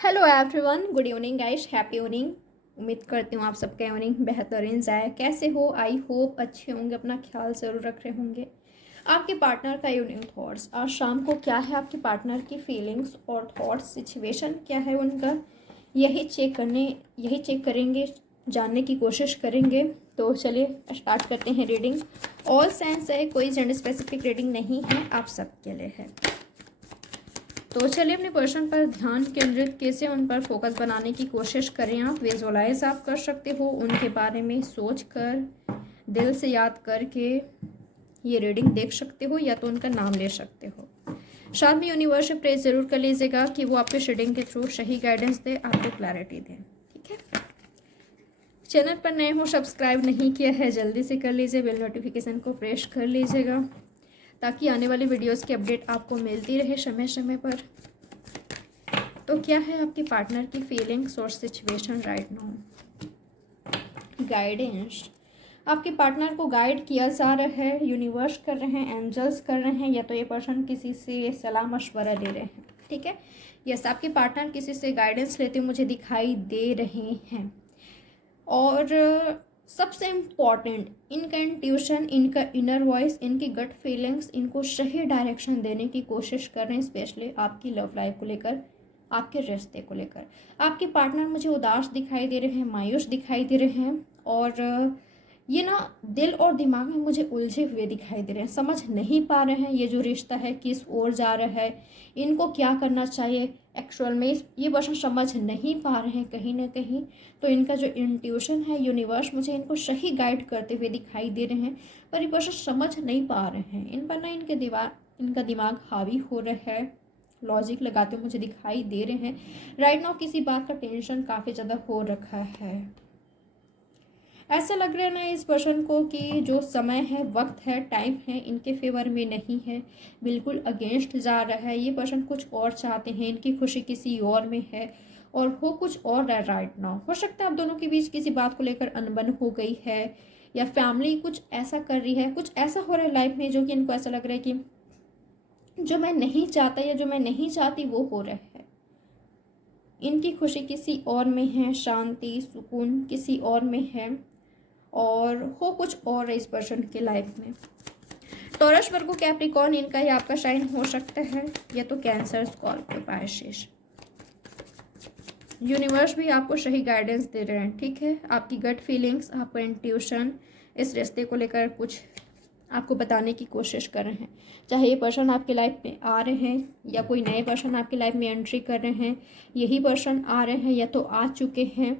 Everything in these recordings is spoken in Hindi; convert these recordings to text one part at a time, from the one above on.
Hello everyone, good evening guys, happy evening. उम्मीद करती हूँ आप सबका इवनिंग बेहतरीन जाए। कैसे हो? आई होप अच्छे होंगे, अपना ख्याल ज़रूर रख रहे होंगे। आपके पार्टनर का इवनिंग थॉट्स आज शाम को क्या है, आपके पार्टनर की फीलिंग्स और थॉट्स, सिचुएशन क्या है उनका, यही चेक करेंगे, जानने की कोशिश करेंगे। तो चलिए स्टार्ट करते हैं रीडिंग। ऑल साइंस है, कोई जेंडर स्पेसिफिक रीडिंग नहीं है, आप सबके लिए है। तो चलिए अपने पर्सन पर ध्यान केंद्रित कैसे उन पर फोकस बनाने की कोशिश करें। आप विजुअलाइज आप कर सकते हो, उनके बारे में सोच कर, दिल से याद करके ये रीडिंग देख सकते हो, या तो उनका नाम ले सकते हो। साथ में यूनिवर्स से प्रे जरूर कर लीजिएगा कि वो आपके रीडिंग के थ्रू सही गाइडेंस दे, आपको क्लैरिटी दे। ठीक है, चैनल पर नए हो, सब्सक्राइब नहीं किया है, जल्दी से कर लीजिए, बेल नोटिफिकेशन को प्रेस कर लीजिएगा ताकि आने वाली वीडियोस की अपडेट आपको मिलती रहे समय समय पर। तो क्या है आपके पार्टनर की फीलिंग्स और सिचुएशन राइट नाउ? गाइडेंस, आपके पार्टनर को गाइड किया जा रहा है, यूनिवर्स कर रहे हैं, एंजल्स कर रहे हैं, या तो ये पर्सन किसी से सलाह मशवरा ले रहे हैं। ठीक है, यस, आपके पार्टनर किसी से गाइडेंस लेते मुझे दिखाई दे रहे हैं। और सबसे इम्पॉर्टेंट, इनका इंट्यूशन, इनका इनर वॉइस, इनकी गट फीलिंग्स इनको सही डायरेक्शन देने की कोशिश कर रहे हैं, स्पेशली आपकी लव लाइफ को लेकर, आपके रिश्ते को लेकर। आपके पार्टनर मुझे उदास दिखाई दे रहे हैं, मायूस दिखाई दे रहे हैं, और ये ना दिल और दिमाग में मुझे उलझे हुए दिखाई दे रहे हैं, समझ नहीं पा रहे हैं ये जो रिश्ता है किस ओर जा रहा है, इनको क्या करना चाहिए एक्चुअल में, ये पर्सन समझ नहीं पा रहे हैं कहीं ना कहीं। तो इनका जो इंट्यूशन है, यूनिवर्स मुझे इनको सही गाइड करते हुए दिखाई दे रहे हैं, पर ये पर्सन समझ नहीं पा रहे हैं। इन पर ना इनका दिमाग हावी हो रहा है, लॉजिक लगाते हुए मुझे दिखाई दे रहे हैं। राइट नाउ किसी बात का टेंशन काफ़ी ज़्यादा हो रखा है। ऐसा लग रहा है ना इस पर्सन को कि जो समय है, वक्त है, टाइम है, इनके फेवर में नहीं है, बिल्कुल अगेंस्ट जा रहा है। ये पर्सन कुछ और चाहते हैं, इनकी खुशी किसी और में है और हो कुछ और है राइट नाउ। हो सकता है आप दोनों के बीच किसी बात को लेकर अनबन हो गई है, या फैमिली कुछ ऐसा कर रही है, कुछ ऐसा हो रहा है लाइफ में जो कि इनको ऐसा लग रहा है कि जो मैं नहीं चाहता या जो मैं नहीं चाहती वो हो रहा है। इनकी खुशी किसी और में है, शांति सुकून किसी और में है, और हो कुछ और है इस पर्सन के लाइफ में। टॉरस, वर्गो, कैप्रिकॉर्न इनका ही आपका साइन हो सकता है, या तो कैंसर, स्कॉर्पियो, पाइसेस। यूनिवर्स भी आपको सही गाइडेंस दे रहे हैं। ठीक है, आपकी गट फीलिंग्स, आपका इंट्यूशन इस रिश्ते को लेकर कुछ आपको बताने की कोशिश कर रहे हैं। चाहे ये पर्सन आपके लाइफ में आ रहे हैं या कोई नए पर्सन आपकी लाइफ में एंट्री कर रहे हैं, यही पर्सन आ रहे हैं या तो आ चुके हैं,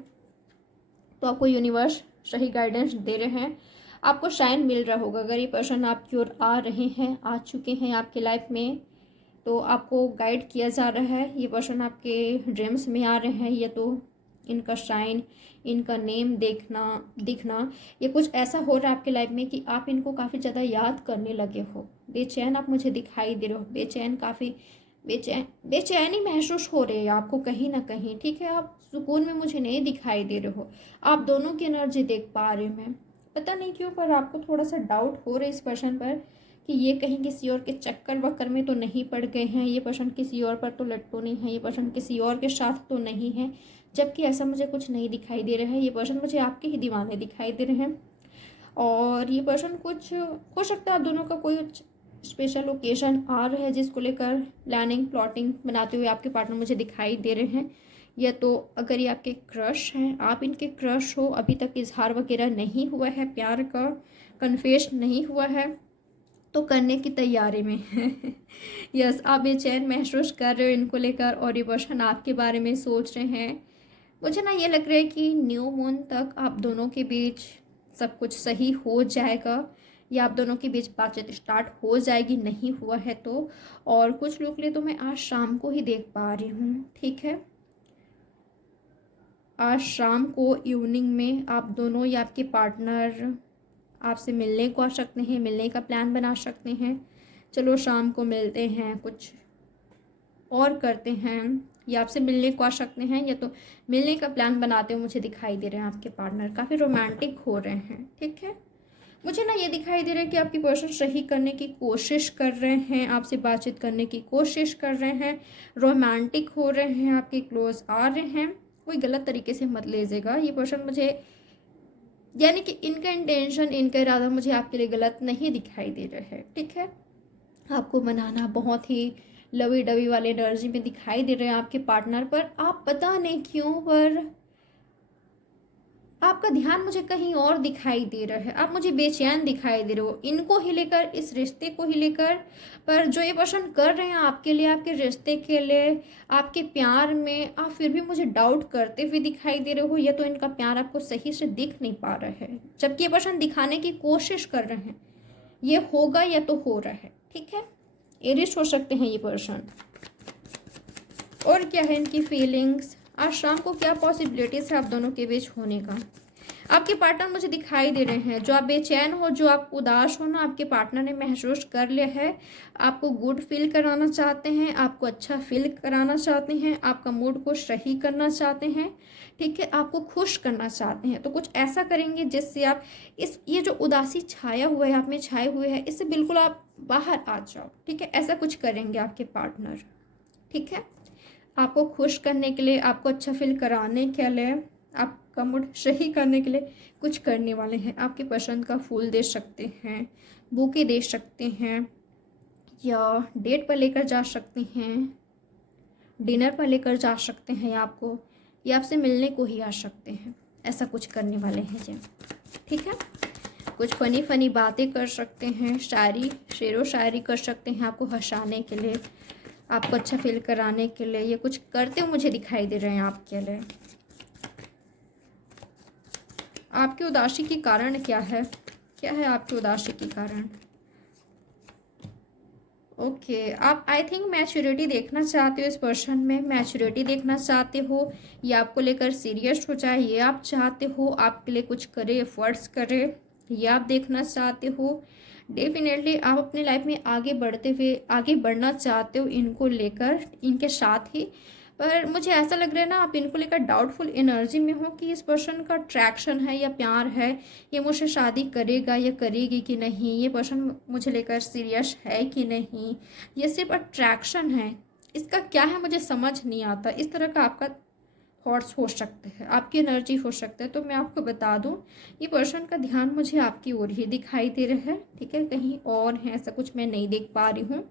तो आपको यूनिवर्स सही गाइडेंस दे रहे हैं। आपको शाइन मिल रहा होगा अगर ये पर्सन आपकी ओर आ रहे हैं, आ चुके हैं आपके लाइफ में, तो आपको गाइड किया जा रहा है। ये पर्सन आपके ड्रीम्स में आ रहे हैं, या तो इनका शाइन, इनका नेम दिखना, ये कुछ ऐसा हो रहा है आपके लाइफ में कि आप इनको काफ़ी ज़्यादा याद करने लगे हो। बेचैन आप मुझे दिखाई दे रहे हो, बेचैन, काफ़ी बेचैनी महसूस हो रही है आपको कहीं ना कहीं। ठीक है, आप सुकून में मुझे नहीं दिखाई दे रहे हो। आप दोनों की एनर्जी देख पा रही हूँ मैं, पता नहीं क्यों, पर आपको थोड़ा सा डाउट हो रहा है इस पर्सन पर कि ये कहीं किसी और के चक्कर वक्कर में तो नहीं पड़ गए हैं, ये पर्सन किसी और पर तो लट्टू नहीं है, ये पर्सन किसी और के साथ तो नहीं है, जबकि ऐसा मुझे कुछ नहीं दिखाई दे रहा है। ये पर्सन मुझे आपके ही दीवाने दिखाई दे रहे हैं, और ये पर्सन कुछ हो सकता है आप दोनों का कोई स्पेशल ओकेजन आ रहा है जिसको लेकर प्लानिंग प्लॉटिंग बनाते हुए आपके पार्टनर मुझे दिखाई दे रहे हैं। या तो अगर ये आपके क्रश हैं, आप इनके क्रश हो, अभी तक इजहार वगैरह नहीं हुआ है, प्यार का कन्फेस नहीं हुआ है, तो करने की तैयारी में है। यस, आप बेचैन महसूस कर रहे हो इनको लेकर, और ये पर्सन आपके बारे में सोच रहे हैं। मुझे ना ये लग रहा है कि न्यू मून तक आप दोनों के बीच सब कुछ सही हो जाएगा, या आप दोनों के बीच बातचीत स्टार्ट हो जाएगी, नहीं हुआ है तो। और कुछ लोग लिए तो मैं आज शाम को ही देख पा रही हूँ। ठीक है, आज शाम को इवनिंग में आप दोनों या आपके पार्टनर आपसे मिलने को आ सकते हैं, मिलने का प्लान बना सकते हैं। चलो शाम को मिलते हैं, कुछ और करते हैं, या आपसे मिलने को आ सकते हैं, या तो मिलने का प्लान बनाते हुए मुझे दिखाई दे रहे हैं आपके पार्टनर, काफ़ी रोमांटिक हो रहे हैं। ठीक है, मुझे ना ये दिखाई दे रहा है कि आपकी पर्सन सही करने की कोशिश कर रहे हैं, आपसे बातचीत करने की कोशिश कर रहे हैं, रोमांटिक हो रहे हैं, आपके क्लोज आ रहे हैं। कोई गलत तरीके से मत लीजिएगा, ये पर्सन मुझे, यानी कि इनका इंटेंशन, इनका इरादा मुझे आपके लिए गलत नहीं दिखाई दे रहा है, ठीक है। आपको मनाना बहुत ही लवी डवी वाले एनर्जी में दिखाई दे रहे हैं आपके पार्टनर पर। आप पता नहीं क्यों पर आपका ध्यान मुझे कहीं और दिखाई दे रहा है, आप मुझे बेचैन दिखाई दे रहे हो इनको ही लेकर, इस रिश्ते को ही लेकर। पर जो ये पर्सन कर रहे हैं आपके लिए, आपके रिश्ते के लिए, आपके प्यार में, आप फिर भी मुझे डाउट करते हुए दिखाई दे रहे हो, या तो इनका प्यार आपको सही से दिख नहीं पा रहा है, जबकि ये पर्सन दिखाने की कोशिश कर रहे हैं। ये होगा या तो हो रहा है, ठीक है। एरिस हो सकते हैं ये पर्सन। और क्या है इनकी फीलिंग्स, आज शाम को क्या पॉसिबिलिटीज है आप दोनों के बीच होने का। आपके पार्टनर मुझे दिखाई दे रहे हैं, जो आप बेचैन हो, जो आप उदास हो ना, आपके पार्टनर ने महसूस कर लिया है। आपको गुड फील कराना चाहते हैं, आपको अच्छा फील कराना चाहते हैं, आपका मूड को सही करना चाहते हैं, ठीक है, आपको खुश करना चाहते हैं। तो कुछ ऐसा करेंगे जिससे आप ये जो उदासी छाया हुआ है, आप में छाए हुए हैं, इससे बिल्कुल आप बाहर आ जाओ, ठीक है। ऐसा कुछ करेंगे आपके पार्टनर, ठीक है। आपको खुश करने के लिए, आपको अच्छा फील कराने के लिए, आपका मूड सही करने के लिए कुछ करने वाले हैं। आपकी पसंद का फूल दे सकते हैं, बुके दे सकते हैं, या डेट पर लेकर जा सकते हैं, डिनर पर लेकर जा सकते हैं आपको, या आपसे मिलने को ही आ सकते हैं। ऐसा कुछ करने वाले हैं जी, ठीक है। कुछ फनी फनी बातें कर सकते हैं, शायरी, शेरो शायरी कर सकते हैं आपको हंसाने के लिए, आपको अच्छा फील कराने के लिए। ये कुछ करते हुए मुझे दिखाई दे रहे हैं आपके लिए। आपकी उदासी के कारण क्या है, क्या है आपकी उदासी के कारण। ओके, आप आई थिंक मैच्योरिटी देखना चाहते हो इस पर्सन में, मैच्योरिटी देखना चाहते हो, ये आपको लेकर सीरियस हो जाए, ये आप चाहते हो, आपके लिए कुछ करे, एफर्ट्स करे, ये आप देखना चाहते हो। डेफिनेटली आप अपनी लाइफ में आगे बढ़ते हुए, आगे बढ़ना चाहते हो इनको लेकर, इनके साथ ही। पर मुझे ऐसा लग रहा है ना, आप इनको लेकर डाउटफुल एनर्जी में हो कि इस पर्सन का अट्रैक्शन है या प्यार है, ये मुझसे शादी करेगा या करेगी कि नहीं, ये पर्सन मुझे लेकर सीरियस है कि नहीं, ये सिर्फ अट्रैक्शन है, इसका क्या है मुझे समझ नहीं आता। इस तरह का आपका थॉट्स हो सकते हैं, आपकी एनर्जी हो सकता है। तो मैं आपको बता दूं, ये पर्सन का ध्यान मुझे आपकी ओर ही दिखाई दे रहा है, ठीक है, कहीं और है ऐसा कुछ मैं नहीं देख पा रही हूँ।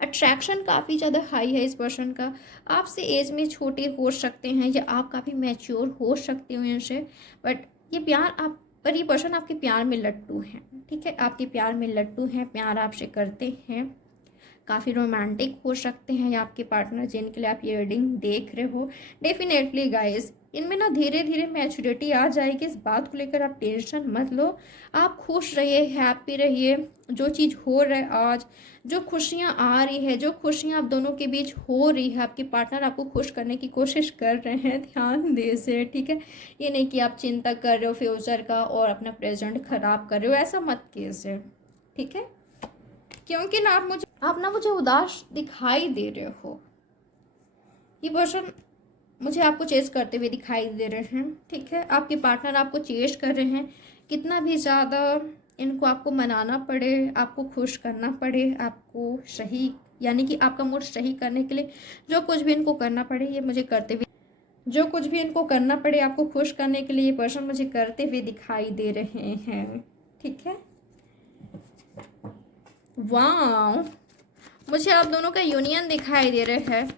अट्रैक्शन काफ़ी ज़्यादा हाई है इस पर्सन का, आपसे एज में छोटे हो सकते हैं, या आप काफ़ी मैच्योर हो सकते हो इनसे। बट ये प्यार आप पर, ये पर्सन आपके प्यार में लट्टू हैं, ठीक है, आपके प्यार में लट्टू हैं, प्यार आपसे करते हैं, काफ़ी रोमांटिक हो सकते हैं आपके पार्टनर जिनके लिए आप ये रीडिंग देख रहे हो। डेफिनेटली गाइस, इनमें ना धीरे धीरे मैच्योरिटी आ जाएगी, इस बात को लेकर आप टेंशन मत लो। आप खुश रहिए, हैप्पी रहिए, जो चीज़ हो रहा है आज, जो खुशियाँ आ रही है, जो खुशियाँ आप दोनों के बीच हो रही है, आपके पार्टनर आपको खुश करने की कोशिश कर रहे हैं, ध्यान दे से, ठीक है। ये नहीं कि आप चिंता कर रहे हो फ्यूचर का और अपना प्रेजेंट खराब कर रहे हो, ऐसा मत कीजिए, ठीक है। क्योंकि ना आप ना मुझे उदास दिखाई दे रहे हो, ये पर्सन मुझे आपको चेस करते हुए दिखाई दे रहे हैं, ठीक है। आपके पार्टनर आपको चेस कर रहे हैं, कितना भी ज़्यादा इनको आपको मनाना पड़े, आपको खुश करना पड़े, आपको सही, यानी कि आपका मूड सही करने के लिए जो कुछ भी इनको करना पड़े, ये मुझे करते हुए, जो कुछ भी इनको करना पड़े आपको खुश करने के लिए, ये पर्सन मुझे करते हुए दिखाई दे रहे हैं, ठीक है। वाह, मुझे आप दोनों का यूनियन दिखाई दे रहा है।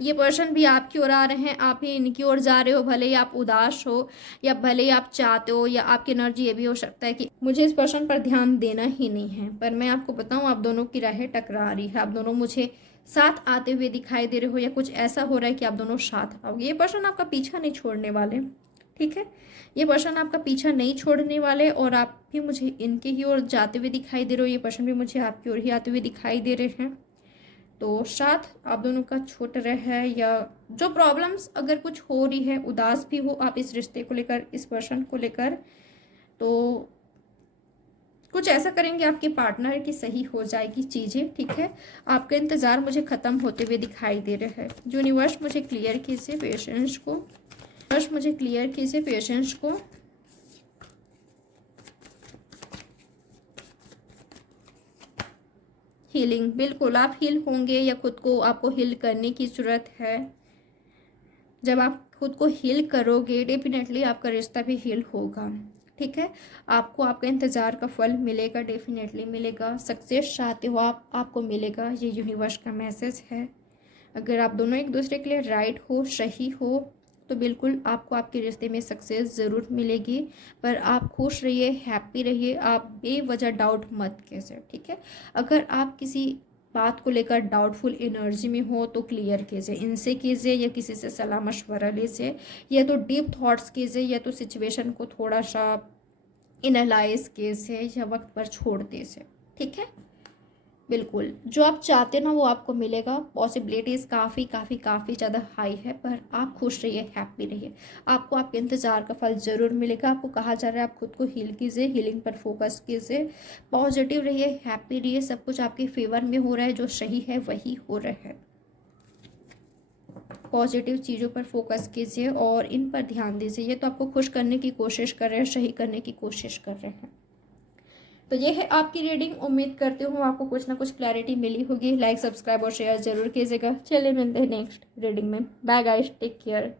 ये पर्सन भी आपकी ओर आ रहे हैं, आप ही इनकी ओर जा रहे हो, भले ही आप उदास हो या भले ही आप चाहते हो, या आपकी एनर्जी ये भी हो सकता है कि मुझे इस पर्सन पर ध्यान देना ही नहीं है। पर मैं आपको बताऊं, आप दोनों की राहें टकरा रही है, आप दोनों मुझे साथ आते हुए दिखाई दे रहे हो, या कुछ ऐसा हो रहा है कि आप दोनों साथ आओगे। ये पर्सन आपका पीछा नहीं छोड़ने वाले, ठीक है। ये पर्सन आपका पीछा नहीं छोड़ने वाले, और आप भी मुझे इनके ही ओर जाते हुए दिखाई दे रहे हो, ये पर्सन भी मुझे आपकी ओर ही आते हुए दिखाई दे रहे हैं। तो साथ आप दोनों का छूट रहा है, या जो प्रॉब्लम्स अगर कुछ हो रही है, उदास भी हो आप इस रिश्ते को लेकर, इस पर्सन को लेकर, तो कुछ ऐसा करेंगे आपके पार्टनर की सही हो जाएगी चीज़ें, ठीक है। आपका इंतज़ार मुझे ख़त्म होते हुए दिखाई दे रहा है। यूनिवर्स मुझे क्लियर कीजिए पेशेंस को, यूनिवर्स मुझे क्लियर कीजिए पेशेंस को। हीलिंग, बिल्कुल आप हील होंगे या खुद को आपको हील करने की ज़रूरत है। जब आप खुद को हील करोगे डेफिनेटली आपका रिश्ता भी हील होगा, ठीक है। आपको आपका इंतज़ार का फल मिलेगा, डेफिनेटली मिलेगा। सक्सेस चाहते हो आप, आपको मिलेगा, ये यूनिवर्स का मैसेज है। अगर आप दोनों एक दूसरे के लिए राइट हो, सही हो, तो बिल्कुल आपको आपके रिश्ते में सक्सेस ज़रूर मिलेगी। पर आप खुश रहिए, हैप्पी रहिए, आप बेवजह डाउट मत कीजिए, ठीक है। अगर आप किसी बात को लेकर डाउटफुल एनर्जी में हो तो क्लियर कीजिए, इनसे कीजिए या किसी से सलाह मशवरा लीजिए, या तो डीप थॉट्स कीजिए, या तो सिचुएशन को थोड़ा सा एनालाइज कीजिए, या वक्त पर छोड़ दीजिए, ठीक है। बिल्कुल जो आप चाहते ना वो आपको मिलेगा। पॉसिबिलिटीज़ काफ़ी काफ़ी काफ़ी ज़्यादा हाई है, पर आप खुश रहिए, हैप्पी रहिए, आपको आपके इंतज़ार का फल ज़रूर मिलेगा। आपको कहा जा रहा है आप खुद को हील कीजिए, हीलिंग पर फोकस कीजिए, पॉजिटिव रहिए, हैप्पी रहिए, सब कुछ आपके फेवर में हो रहा है, जो सही है वही हो रहा है। पॉजिटिव चीज़ों पर फोकस कीजिए और इन पर ध्यान दीजिए। ये तो आपको खुश करने की कोशिश कर रहे हैं, सही करने की कोशिश कर रहे हैं। तो ये है आपकी रीडिंग। उम्मीद करती हूँ आपको कुछ ना कुछ क्लैरिटी मिली होगी। लाइक, सब्सक्राइब और शेयर जरूर कीजिएगा। चलिए मिलते हैं नेक्स्ट रीडिंग में। Bye guys, take care.